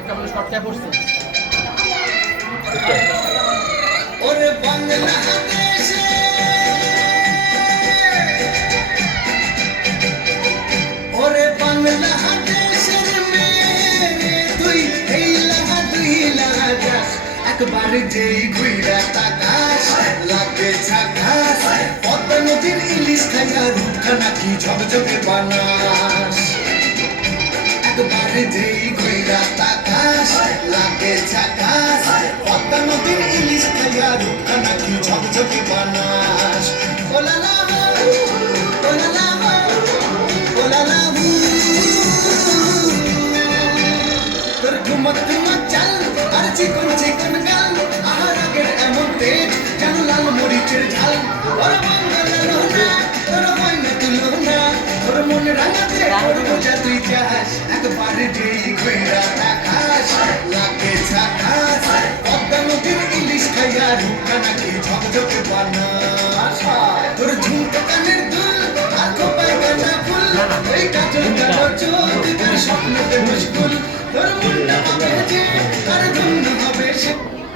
একটা বলে শর্টটায় পড়ছে ওরে বাংলাদেশে ওরে বাংলাদেশের মেয়ে তুই এই লাগা তুই লাগা একবার যেই ঘুইরা তাকাস লাগে ঝাকাস পদ্মা নদীর ইলিশ খাইয়া রূপখানা কি ঝকঝকে বানাস একবার যেই ঘুইরা তাকাস লাগে ঝাকাস পদ্মা নদীর ইলিশ খাইয়া রূপখানা কি ঝকঝকে বানাস ওলা লা ওলা লা ওলা লা তোর ঠুমক ঠুমক চাল আর চিকন চিকন গাল আহার আগের এমন তেজ যেন লাল মরিচের ঝাল ওর মঙ্গল না তোর মনে তুলো না তোর মন রাঙাতে তোর বোঝা তুই চাস একবার যেই ঘুইরা তাকাস লাগে ঝাকাস পদ্মা নদীর ইলিশ খাইয়া রূপখানা কি ঝকঝকে বানাস তোর ঝুমকা কানের দুল আর খোপায় কানা ফুল ওই কাজল কালো চোখ তোর স্বপ্নতে